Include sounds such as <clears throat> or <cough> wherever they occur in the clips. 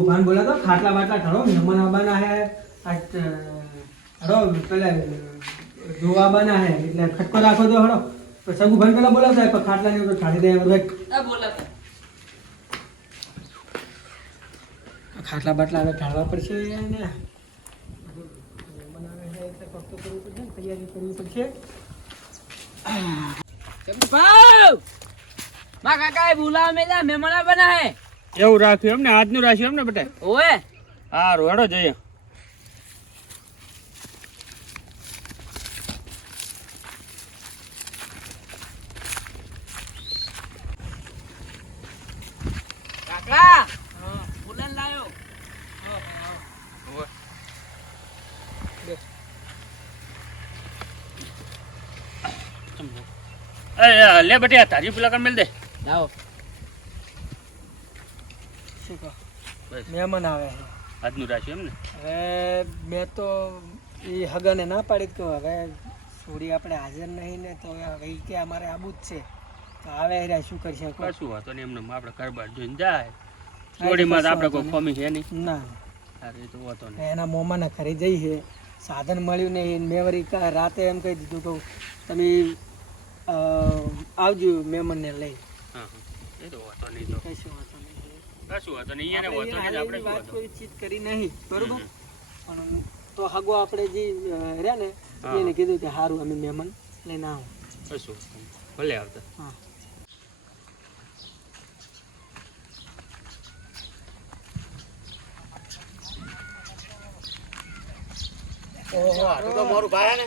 પેલા બોલા તો ખાટલા બાટલા ઠરો મહેમાન આવવાના હે હડો પેલા જોવા બના હે એટલે ખટકો રાખો તો હડો સગુ ભાન પેલા બોલાવતા પણ ખાટલા ને બધું દે બધા. ખાટલા બાટલા હવે ઢાળવા પડશે ને. કરવું પડશે તૈયારી કરવી પડશે મા કાકા બોલાવ મેલા મહેમાન બના હે. એવું રાખ્યું એમ ને? આજનું રાખ્યું એમ ને બેટા ઓએ. સારું હેડો જઈએ. કાકા! બોલાન લાયો. એ એ, લે બેટી તારી પેલા મેલ દે. લાવો શું કહો બસ. મહેમાન આવે છે. આજનું રાખ્યું એમ ને? હવે મેં તો એ હગને ના પાડી તો હવે છોડી આપણે હાજર નહીં ને તો હવે કે અમારે આબુ જ છે. તો આવે રહ્યા શું કરશે? કશું વાતો નહીં એમને આપણે કારબાર જોઈને જાય. ચોરીમાં તો આપણે કોઈ ખોમી છે નહીં. ના. અરે તો વાતો નહીં. એના મોમાના ઘરે જઈ છે સાધન મળ્યું નહીં. મેં વળી કા- રાતે એમ કહી દીધું કહું તમે આવજો મહેમાનને લઈ. હા એ તો વાતો નહીં તો. કશું વાંધો કશું વાતો નહીં એને વાતો નહીં આપણે વાત કોઈ ચીજ કરી નહીં બરોબર? તો હગો આપણે જે રહ્યા ને એને કીધું કે સારું અમે મહેમાન લઈને આવો. કશું ભલે આવતા. હા. ઓહો આ તો મારું ભાયા ને.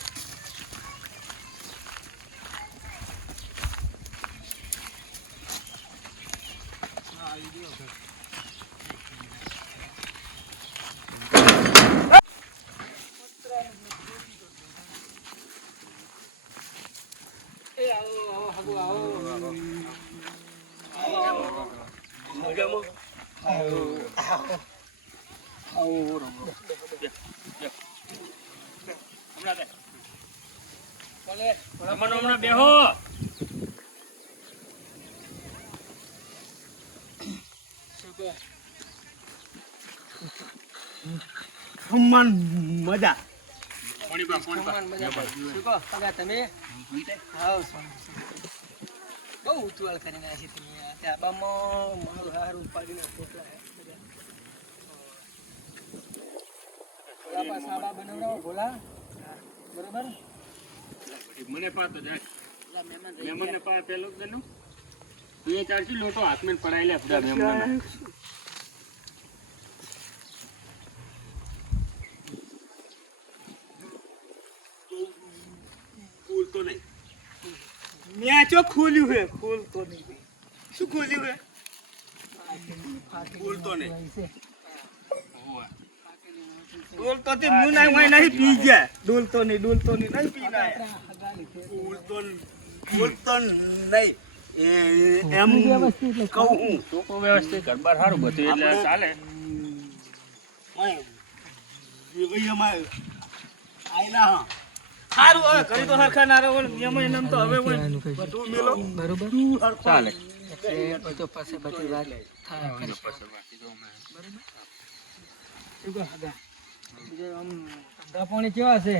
એ આવો આવો હગો આવો હમણાં દે. ભલે હમણાં હમણાં બેહો શું કહે? ખમણ મજા પાણી પા પાણી પા મહેમાન મજા કરે. શું કહો? પગા તમે આવો સ્વામી, સ્વામી. બહુ ઉતવાળ કરીને આવ્યા છે તમે આ ધાબામાં મારું હારું ઉપાડીને ખોટલા હે બધા. ભોલા પા સાબા બનાવડાવો, ભોલા. બરોબર? મને પા જાય. મહેમાન રહી પા પેલું જ દેનું તું એ ચારથી લોટો હાથમાં પડાઈ બધા મહેમાનને બોલતો નહીં. મેં ચો ખોલ્યું હે? ખોલતો નહીં. શું ખોલ્યું હે? ખોલતો નહીં. છે. ડોલતો તે મું ના હોય નહીં પી ગયા. ડોલતો નહીં ડોલતો નહીં નહીં પી ના ડોલતો ન- બોલતો નહીં એમ વ્યવસ્થિત એટલે કહું હું. ચોખ્ખું વ્યવસ્થિત ઘરબાર સારું બધું એટલે ચાલે. સારું હવે કરી તો સરખા ના નિયમ એમ તો હવે બધું મેલો. બરોબર. ચાલે. એટલે પાસે બધી વાત થાય કરી પાણી કેવા છે?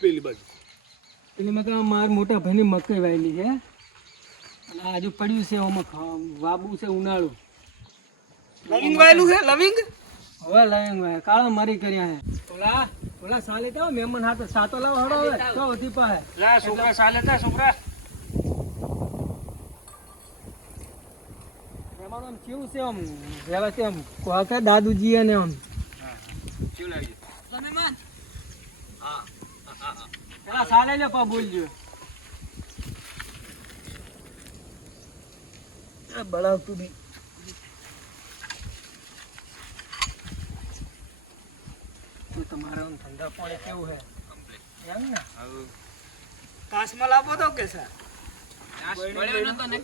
પેલી બાજુ પેલી મકા માર મોટા ભાઈની મકઈ વાયેલી છે. અને આ પડ્યું છે આમાં વાબુ છે ઉનાળુ. લવિંગ વાયેલું છે લવિંગ? હવે લવિંગ વાય. કાળા મારી કર્યા છે. ઓલા ઓલા સાલે તો મહેમાન હાથે સાતો લાવો હડો હવે. તો વધી પાહે. લા છોકરા ચાલે તા છોકરા. મહેમાન આમ કેવું છે આમ. વ્યવસ્થિત આમ. કોકા દાદુજી અને આમ. શું લાગી મહેમાન પેલા સાલે લે પા બોલજો બળાવતું નહીં શું તમારે આમ ધંધા પાણી કેવું છે એમ ને? કાસમાં લાવો તો કે સર પડ્યો નતો ને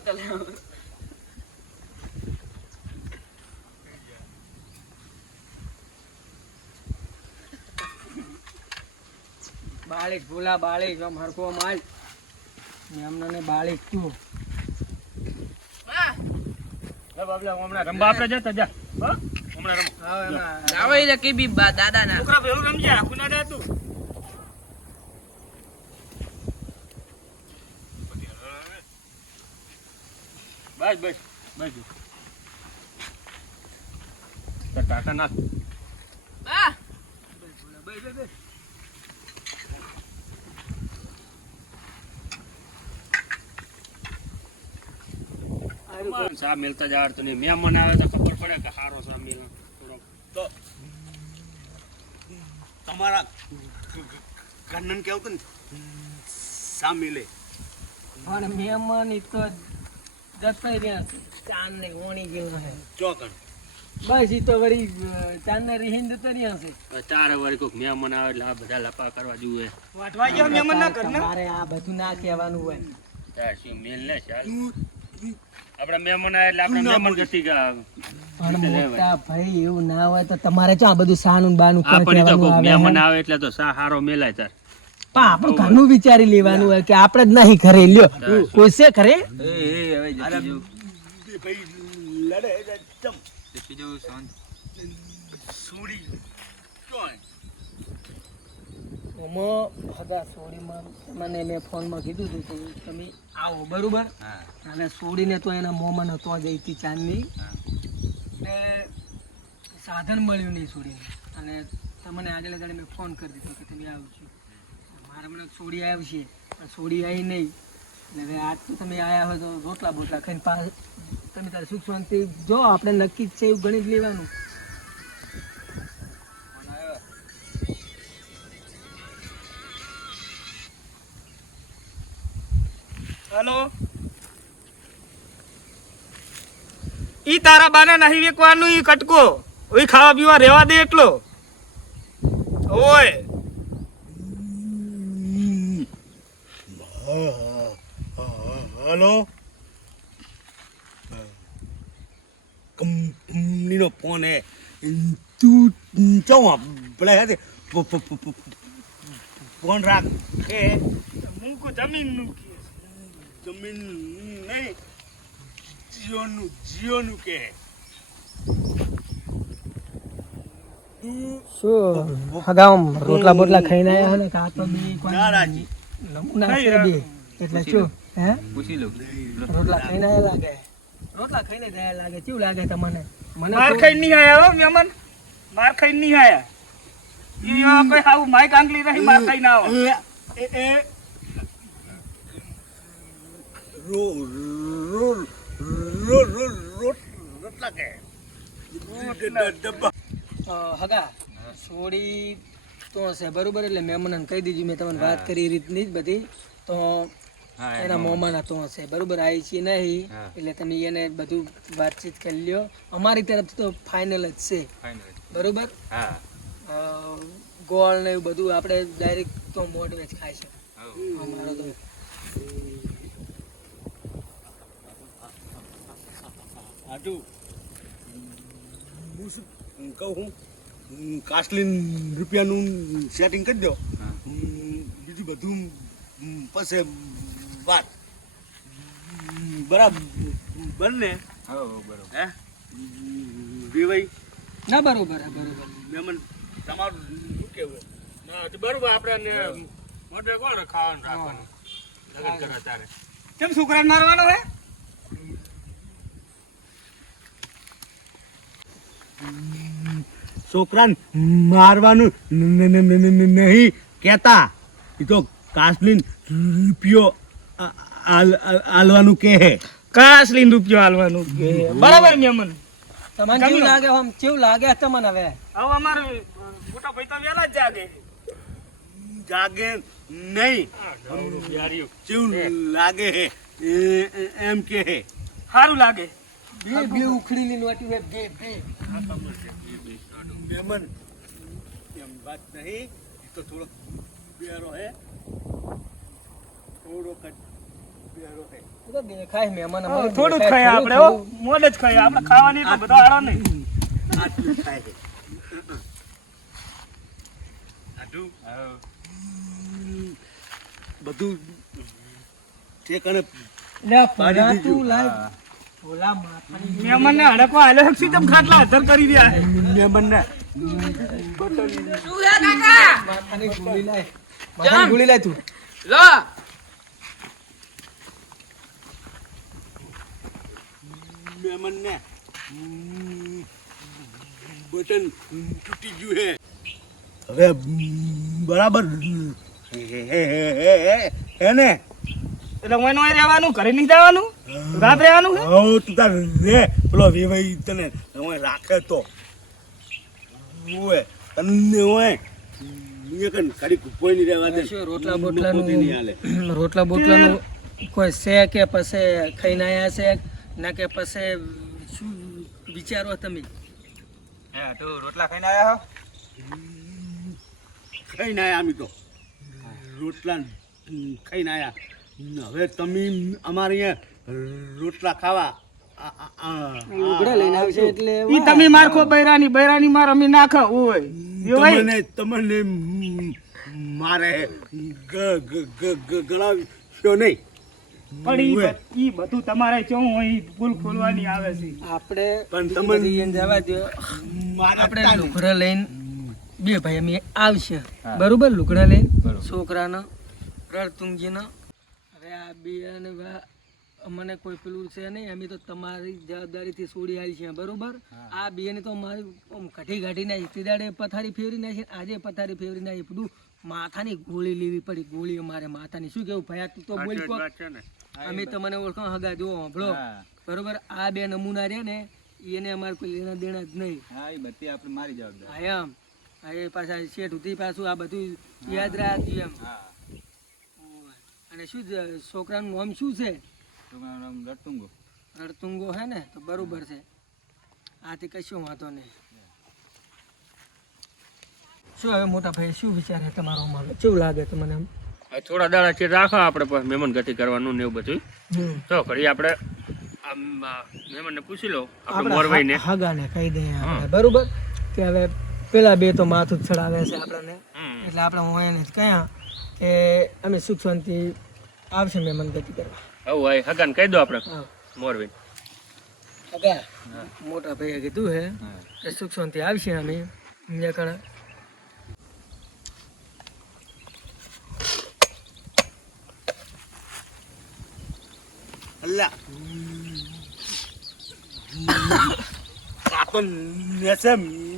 બાળીશ ભૂલા બાળીશ આમ હરખો માલ. એમને બાળીશ તું. લે બાબલા હમણાં રંબા આપણે જતા જા. હો? હમણાં રમો. હા એમાં લાવો એ લકી બી બસ બસ બસ તાર કાકા નાખ બા સા મેલતા જ આવડતું નહીં. મહેમાન આવે તો ખબર પડે કે સારો સા મેલ તો તમારા કન્નન કેવું કે સા મિલે પણ મહેમાન તો જતો રહ્યા ચાંદ ને ઓણી બસ એ તો વળી ચાંદ ને તો રહ્યા છે ચાર વળી કોઈક મહેમાન આવે એટલે આ બધા લપા કરવા જુએ વાટવા ગયા મહેમાન ના કર મારે આ બધું ના કહેવાનું હોય શું મેલ ને ચાલ આપણા મહેમાન આવે એટલે આપણે મહેમાન ગતિ ગયા. પણ મોટા ભાઈ એવું ના હોય તો તમારે ચા બધું સાનું બાનું આપણે તો મહેમાન આવે એટલે તો સા હારો મેલાય તાર. પણ આપણે ઘરનું વિચારી લેવાનું હોય કે આપણે જ નહીં ઘરે. લ્યો કોઈ છે ઘરે? ભાઈ લડે ચમ. સુડી એમાં હગા સોડીમાં મને મેં ફોનમાં કીધું હતું કે તમે આવો બરાબર? અને સોડીને તો એના મોંમાં નહોતો હતી ચાંદની. ને સાધન મળ્યું નહીં સોડીને અને તમને આગળ દાડે મેં ફોન કરી દીધો કે તમે આવજો મારા મને સોડી આવશે પણ સોડી આવી નહીં. એટલે હવે આજ તો તમે આવ્યા હોય તો રોટલા બોટલા ખાઈને પાસ તમે તારે સુખ શાંતિ જો આપણે નક્કી જ છે એવું ગણિત લેવાનું. હેલો ઈ તારા બાને નહીં વેકવાનું ઈ કટકો. ઓય ખાવા પીવા રેવા દે એટલો. ઓય. હલો. કંપનીનો ફોન હે. તું ચો પેલા હે ફોન રાખે. મૂકો જમીનનું જમીન નહીં જીઓનું જીઓનું કે શું હગામ રોટલા બોટલા ખાઈને આવ્યા ને કાં તો બી કોઈ નારાજી નમૂના નહીં છે રા. બી એટલે શું હે પૂછી લો રોટલા ખાઈને આયા લાગે રોટલા ખાઈને ગયા લાગે કેવું લાગે તમને મને માર તો- ખાઈ નહીં આયા હો મહેમાન માર ખાઈ નહીં આયા ઈ આ કોઈ હાવ માઈક આંગલી રહી માર ખાઈ ના આવો એ એ રો રો રો રો રો રોટલા. કે હગા સોડી તો હશે બરોબર એટલે મહેમાનને કહી દીધું મેં તમને વાત કરી એ રીતની જ બધી. તો એના મોમાના તો હશે. બરોબર આવી છે નહીં. એટલે તમે એને બધું વાતચીત કરી લ્યો. અમારી તરફથી તો ફાઇનલ જ છે. બરોબર? ગોળ ને એવું બધું આપણે ડાયરેક્ટ તો મોઢ વેચ ખાય છે અમારો તો આટુ. હું શું કહું હું? કાસ્ટલીન રૂપિયાનું સેટિંગ કરી દો. બીજું બધું પછી વાત. બરાબર. ને હે વિવાઈ ના બરોબર હે, બરોબર. મેમન તમારું શું તો બરોબર આપણે મોટે કોણ ખાવાનું રાખવાનું? લગન કરવા તારે. કેમ છોકરા મારવાનો હે? છોકરાને મારવાનું નહીં કહેતા. એ તો કાસલીન રૂપિયો આલવાનું કે હે કાસલીન રૂપિયો આલવાનું કે બરાબર મેમન? તમને કેવું લાગે આમ કેવું લાગે તમને હવે? હવે અમાર મોટા ભાઈ તો વેલા જ જાગે. જાગે નહીં. કેવું લાગે હે. એમ કે હે સારું લાગે. બે બે ઉખડીની નોટી હોય બે બે. મહેમાન એમ વાત નહીં. તો થોડો બેરો હે. થોડો બેરો હે. દેખાય મહેમાન અમારે થોડું ખાય આપણે હો. મોડ જ ખાય આપણે ખાવાની તો બધા આળો નહીં. આટલું ખાય છે આટલું બધું ઠેકાણે લે પાડી દીધું. લાય. મહેમાનને હડકવા આલ્યો છે તેમ ખાટલા અધર કરી રહ્યા માથાની ગોળી લાય માથાની ગોળી લાય તું લો મહેમાનને બટન તૂટી ગયું હે હવે બરાબર હે ને એટલે હું એનું રહેવાનું ઘરે નહીં જવાનું? રાત રહેવાનું? તું તાર રે. પેલો તને રાખે તો. તને રોટલા બોટલા બોટલાનું <clears throat> કોઈ છે કે પછી ખાઈને આયા છે? ના કે પછી શું વિચારો તમે? હે તો રોટલા ખાઈને આવ્યા હો. ખાઈને અમે તો. રોટલા ખાઈને આયા. હવે તમે અમારે અહીંયા રોટલા ખાવા લુગડા લઈને આવશે એટલે ઈ તમે મારખો બૈરાની બૈરાની માર અમે નાખો ભાઈ તમને તમને મારે ગ- ગ- ગ- ગ- ગળાવ્યો નહીં. પણ ઈ ઈ બધું તમારે કેવું હોય ઈ ખોલવાની આવે છે. આપણે પણ તમને- જવા દો મારે આપણે લુગડા લઈને બે ભાઈ અમે આવશે. બરોબર? લુગડા લઈને? છોકરાનો રળતુંગીનો હવે આ બે અને મને કોઈ પેલું છે નહીં અમે તો તમારી જવાબદારીથી છોડી આવી છીએ બરોબર? આ બે તો મારી આમ ઘાટી નાખી તે દાડે પથારી ફેરવી નાખી આજે પથારી ફેરવી નાખી બધું માથાની ગોળી લેવી પડી ગોળી અમારે માથાની. શું કેવું ભયા તું તો બોલ અમે તમને ઓળખો હગા જો સાંભળો બરોબર? આ બે નમૂના રહ્યા ને એને અમારે કોઈ લેના દેણા જ નહીં. હા એ બધી આપણે મારી જવાબદારી. હા એમ. હા, એ પાછા શેઠ ઉધી પાછું આ બધું યાદ રાખજો એમ. હા. અને શું છોકરાનું નામ શું છે? છોકરાનું નામ રડતુંગો. રડતુંગો હે ને? તો બરોબર છે. આથી કશું વાંધો નહીં. શું હવે મોટા ભાઈ શું વિચાર છે તમારો અમારો? કેવું લાગે તમને એમ? આ થોડા દાડા છે રાખો આપણે મહેમાન ગતિ કરવાનું ને એવું બધું. તો ઘડી આપણે મહેમાનને પૂછી લો આપણે મોરવાઈને. હાગા હાગાને કહી દઈએ આપણે બરોબર? કે હવે પેલા બે તો માથું ચડાવે છે આપણને. એટલે આપણે હું એને જ કહ્યા કે અમે સુખ શાંતિ આવશે મહેમાન ગતિ કરવા. આવું ભાઈ હગાને કહી દો આપણે. મોરબી હગા મોટા ભાઈએ કીધું હે કે સુખ શાંતિ આવશે અમે અહીંયા કણે અલ્લા. આ તો નેસે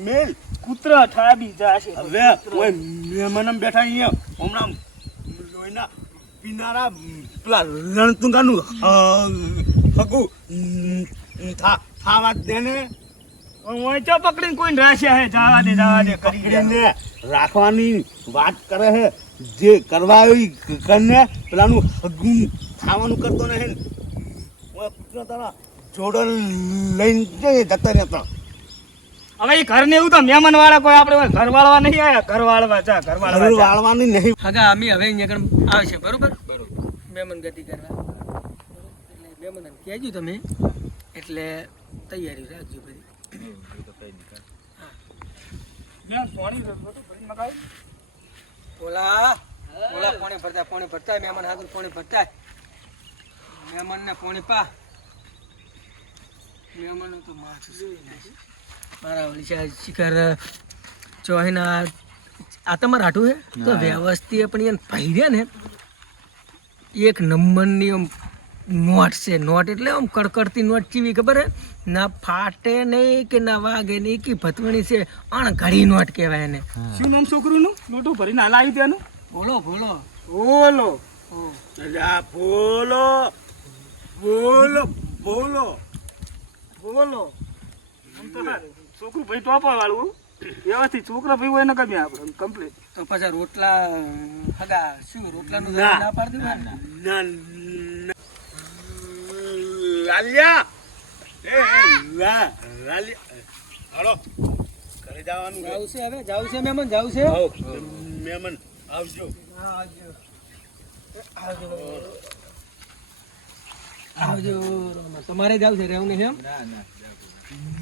મેલ. કૂતરા ઠાબી જાશે હવે કોઈ મહેમાન બેઠા અહીંયા હમણાં લોહીના પીનારા પેલા રણતુંગાનું હકું થા થાવા દે ને હું પકડીને કોઈ રાશ્યા હે? જવા દે જવા દે કરીને પકડીને રાખવાની વાત કરે છે જે કરવા આવી કરીને પેલાનું હગું ખાવાનું કરતો નહીં. ઓય કૂતરો તારા જોડો લઈને જતા રહેતા. હવે એ ઘર ને એવું તો મહેમાન વાળા કોઈ આપણે ઘર વાળવા નહીં આવ્યા ઘર વાળવા જા ઘર વાળવા વાળવાની નહીં. હગા અમે હવે અહીંયા આવે છે બરોબર? મહેમાન ગતિ કરવા. એટલે મહેમાન કહેજો તમે. એટલે તૈયારી રાખજો બધી. ઓલા ઓલા પોણી ભરતા પોણી ભરતા મહેમાન આગળ પોણી ભરતા. મહેમાન ને પોણી પા. મહેમાન તો માથું સુઈ નાખે. મારા ઓલી છે શિખર ચોહીના આ તમારે હાટું છે. તો વ્યવસ્થિત પણ એને પહેર્યા ને એક નંબરની આમ નોટ છે. નોટ એટલે આમ કડકડતી નોટ ચીવી ખબર હે? ના ફાટે નહીં કે ના વાગે નહીં કે ભતવણી છે. અણઘડી નોટ કહેવાય એને. શું નામ છોકરીનું? નોટું ભરીને હાલ આવ્યું ત્યાંનું બોલો બોલો બોલો બોલો બોલો બોલો હા, છોકરું ભાઈ ટોપા વાળું વ્યવસ્થિત છોકરા ભાઈ હોય ને ગમે આપણે કમ્પ્લીટ તો પછી રોટલા હગા શું રોટલાનું ના. ના પાડી દેવાય ને? ના ના. લાલિયા! એ લા લાલિયા. હાલો. ઘરે જવાનું જાવું છે હવે? જાવું છે મેમન જાવું છે? આવો મહેમાન આવજો. આવજો. રોમા. તમારે જાવ છે રહેવું નહીં એમ?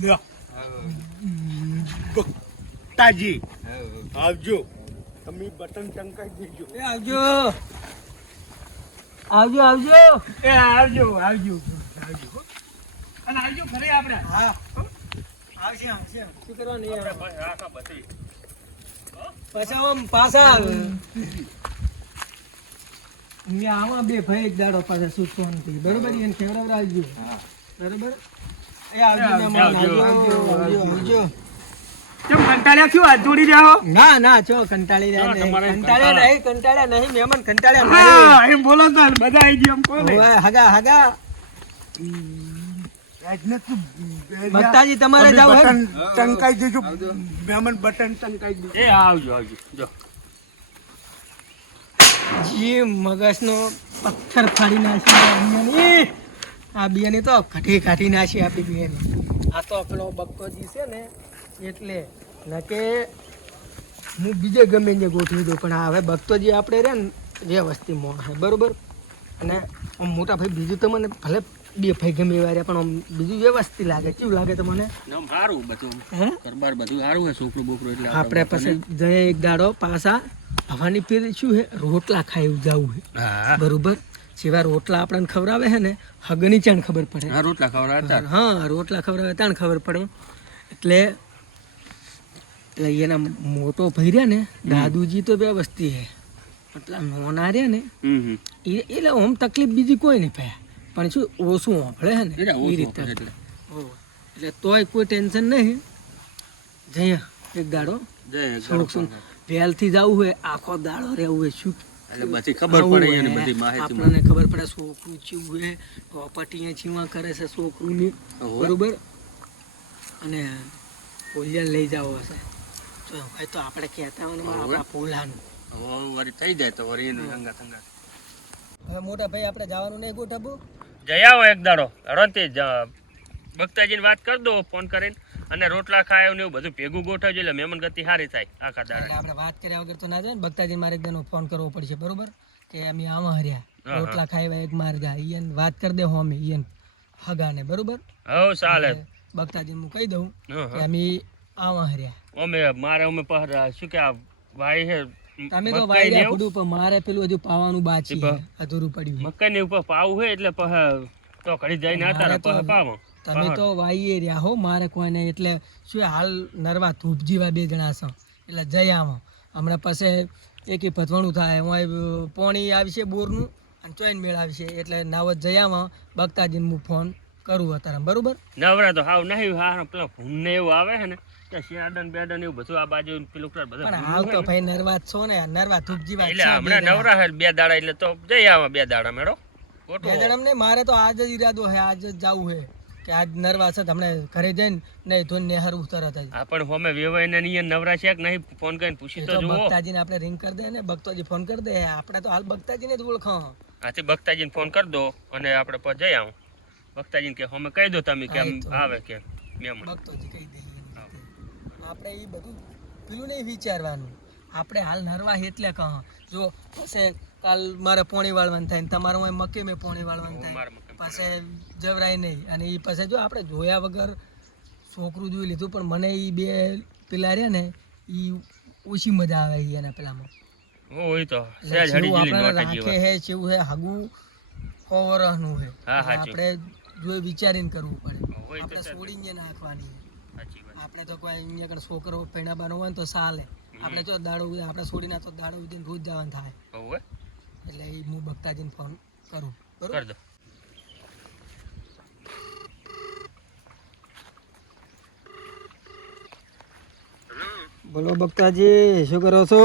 લ્યો. તાજી આવજો. તમે બટન ચમકાઈ દેજો. એ આવજો. આવજો આવજો. એ આવજો આવજો આવજો. અને આવજો ઘરે આપણે. હા. આવશે આવશે. શું કરવાનું બસ રાખો બધી. પાછા આમ પાછા આમાં બે ભાઈ એક દાડો પાછા સૂચવાનું થઈ બરોબર એને ખેવડાવ આવજો બરોબર? કંટાળ્યા થયું? હાથ જોડી રહ્યા ના ના ચો કંટાળી રહ્યા તમારે કંટાળ્યા નહીં કંટાળ્યા નહીં મહેમાન કંટાળ્યા એમ બોલો તો બધા આવી ગયા કોને? હગા હગા. આજને તમારે જાવ હે? ટંકાઈ દેજો. મહેમાન બટન ટંકાઈ દેજો એ આવજો આવજો. જો. જી મગજનો પથ્થર ફાડી નાખી આ બિયાની તો કાઢી કાઢી નાખી આપી બિયાની આ તો પેલો બક્કોજી છે ને એટલે ન કે હું બીજે ગમે જે ગોઠવી દઉં પણ હવે હવે ભક્તોજી આપણે રહે ને વ્યવસ્થિત મોણ છે બરોબર? અને આમ મોટા ભાઈ બીજું તો મને ભલે બે ભાઈ ગમે એવા રહ્યા પણ આમ બીજું વ્યવસ્થિત લાગે કેવું લાગે તમને? સારું બધું. હે? કરબાર બધું સારું છે છોકરું બોકરું એટલે આપણે પછી જઈએ એક દાડો પાછા હવાની પીર શું છે? રોટલા ખાઈ જવું છે. હા. બરોબર? જેવા રોટલા આપણને ખવડાવે છે ને હગની ચાણ ખબર પડે. હા રોટલા ખવડાવે હા રોટલા ખવડાવે ત્યાં ખબર પડે. એટલે એટલે એના મોટો ભાઈ રહ્યા ને દાદુજી તો બે વસ્તી હે. એટલા નોના રહ્યા ને એ એટલે આમ તકલીફ બીજી કોઈ નહીં પે પણ શું ઓછું આપણે હે ને એ રીતે. એટલે. એટલે તોય કોઈ ટેન્શન નહીં. જઈએ એક દાડો વહેલથી જવું હોય આખો દાડો રહેવું હોય શું? એટલે બધી ખબર પડે અને બધી માહિતી આપણને ખબર પડે છોકરું ચીવું હે. ચીવા કરે છે છોકરુંની. બરોબર? અને પોલિયા લઈ જાવ હશે. તો હવે તો આપણે કહેતા હોય આપણા પોલાનું. હવે વળી થઈ જાય તો વરી એનું અંગાત અંગાત હવે મોટા ભાઈ આપણે જવાનું નહીં ગોઠવું જઈ આવો એક દાડો. હરોનથી જ ભક્તાજીને વાત કરી દો ફોન કરીને. અને રોટલા ખાય ને એવું બધું ભેગું ગોઠવજો એટલે મહેમાન ગતિ સારી થાય આખા દાડા આપણે વાત કર્યા વગર તો ના જાય ને ભક્તાજી મારે એકદમ ફોન કરવો પડશે બરોબર? કે અમે આમાં હર્યા. રોટલા ખાવા એક માર જા ઈયન વાત કરી દે હોમે ઈયન હગાને બરોબર? હો ચાલે ભક્તાજી હું કહી દઉં હં, કે અમે આમાં હર્યા. અમે મારે અમે પહર શું કે ભાઈ હે તમે તો ભાઈ? ફૂડું પણ મારે પેલું હજુ પાવાનું બાકી છે અધૂરું પડ્યું. મકાઈ ને ઉપર પાવું હોય એટલે પહ તો ઘડી જઈને પહ પાવો. તમે તો વાઈએ રહ્યા હો મારે કોઈને એટલે શું હાલ નરવા ધૂપ જીવા બે જણા છો. એટલે જઈ આવો. હમણાં પાસે એકી પતવાણું થાય હું પોણી આવશે બોરનું અને ચોઈન મેળ આવશે. એટલે નાવત જઈ આવો બગતાજીને હું ફોન કરું અત્યારે. બરોબર? નવરા તો હાવ નહીં હા પેલો ભૂમને એવું આવે છે ને શિયાળન બેડન એવું બધું આ બાજુ પેલું પેલું બધું પણ હાલ તો ભાઈ નરવા છો ને નરવા ધૂપ જેવા એટલે હમણાં નવરા બે દાડા એટલે તો જઈ આવા બે દાડા મેળો બે જણા ને મારે તો આજ જ ઈરાદો છે આજ જ જવું છે. કે આજ નરવા છે તો હમણાં ઘરે જઈને નહીં ધોઈને નેહર તરત જ. આ પણ હોમે વેવાય ને અહીંયા નવરા છે કે નહીં? ફોન કરીને પૂછી તો જુઓ. ભક્તાજીને આપણે રિંગ કરી દે ને ભક્તોજી ફોન કરી દે. આપણે તો હાલ ભક્તાજીને જ ઓળખો. આથી ભક્તાજીને ફોન કરી દો અને આપણે પછી જઈ આવું. ભક્તાજીને કે હોમે કહી દો તમે કે આમ હા, એ તો. આવે કે મેમ ભક્તોજી કહી દે. આપણે એ બધું પેલું નહીં વિચારવાનું. આપણે હાલ નરવા એટલે કહો. જો પછી કાલ મારે પોણી વાળવાનું થાય ને તમારું મકી મેં પોણી વાળવાનું થાય. પાસે જવરાય નહીં. અને એ પાસે જો આપણે જોયા વગર છોકરું જોઈ લીધું પણ મને એ બે પેલા રહ્યા ને એ ઓછી મજા આવે એના પેલામાં. તો આપણે રાખે હે જેવું હે હગું સો હે. હા, એટલે સાચું. આપણે જોઈ વિચારીને કરવું પડે. આપણે. છોડીને નાખવાની. આપણે તો કોઈ અહીંયા છોકરો પૈણાબાનો હોય તો ચાલે. આપણે જો દાડો આપણે છોડીને તો દાડો રોજ જવાનું થાય. એટલે હું બગતાજીને ફોન કરું. બરોબર? બોલો બક્તાજી શું કરો છો?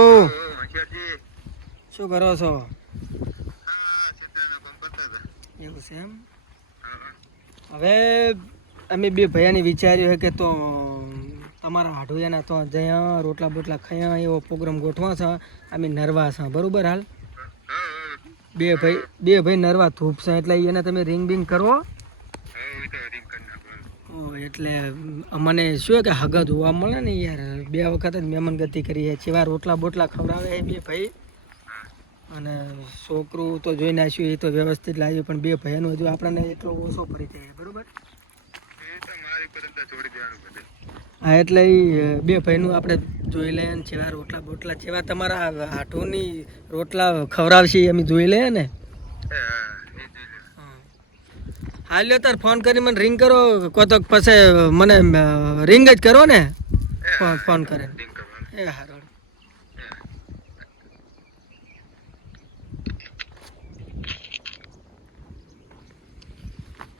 શું કરો છો? એવું છે એમ? હવે અમે બે ભૈયાને વિચાર્યું છે કે તો, તમારા હાડુયાના તો જયા રોટલા બોટલા ખયા એવો પ્રોગ્રામ ગોઠવા છે. અમે નરવા છે. બરોબર હાલ? બે ભાઈ બે ભાઈ નરવા ધૂપ છે, એટલે એને તમે રિંગ બિંગ કરો એટલે અમને શું કે હગત જોવા મળે ને યાર? બે વખત જ મહેમાન ગતિ કરી છે. જેવા રોટલા બોટલા ખવડાવે એ બે ભાઈ. અને છોકરું તો જોઈ નાખ્યું, એ તો વ્યવસ્થિત લાવ્યું, પણ બે ભાઈનું હજુ આપણને એટલો ઓછો પડી જાય, બરોબર? હા, એટલે એ બે ભાઈનું આપણે જોઈ લઈએ ને જેવા રોટલા બોટલા, જેવા તમારા હાટોની રોટલા ખવડાવશે અમે જોઈ લઈએ ને. હાલ લ્યો તાર ફોન કરી મને રિંગ કરો કોતક પછી મને રિંગ જ કરો ને. ફોન કરે. એ હારો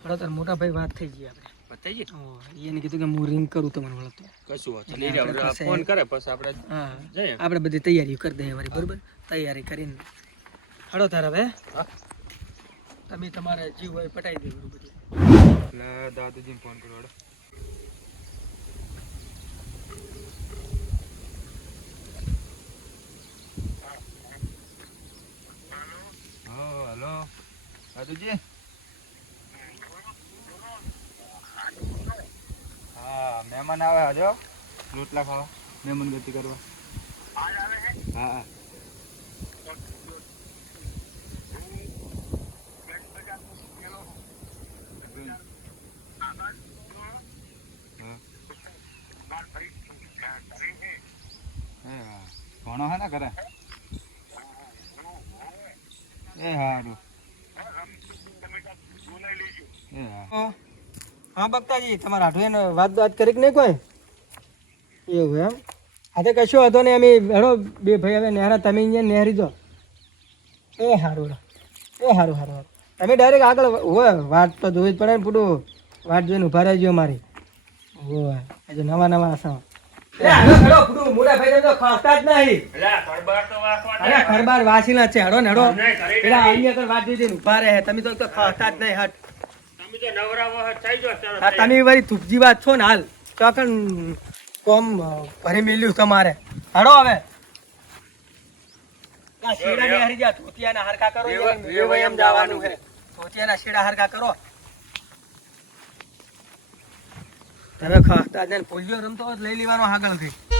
હળો તાર મોટા ભાઈ વાત થઈ ગઈ આપણે ગઈ? ઓ, એને કીધું કે હું રિંગ કરું તમને વળો તો. કશું વાંધો નહીં. આપણે આપણે ફોન કરે પછી આપણે હા આપણે બધી તૈયારી કરી દઈએ મારી બરોબર? તૈયારી કરીને. હળો તાર હવે. તમે તમારે જીવ હોય પટાઈ દેવું બધું. એટલે દાદુજીને ફોન કરો. હલો દાદુજી? હા, મહેમાન આવે હજો રોટલા ખાવા. મહેમાન ગતિ કરવા. હા. ભણો હે ને કરે એ હારું. હા. બક્તાજી તમારા આઠવે વાત વાત કરી નહીં કોઈ? એવું એમ? હા તો કશું હતો ને અમે હેડો, બે ભાઈ હવે નહેરા, તમે અહીંયા નહેરી દો એ સારું એ સારું સારું સારું તમે ડાયરેક્ટ આગળ હોય વાત તો જોવી જ પડે ને પૂરું. વાત જોઈને ઊભા રહેજો મારી હોય હજુ નવા નવા આસા ને તમે વળી થૂપજી વાત છો ને હાલ તો કોમ ભરી મેલ્યું તમારે. હડો હવે. ના, શેડા ને હારી જા, ધોતિયાના હરકા કરો વેવ- એમ- જવાનું છે. ધોતિયાના શેડા હરકા કરો. તમે ખાતા જ પોલિયો રમતો લઈ લેવાનો આગળથી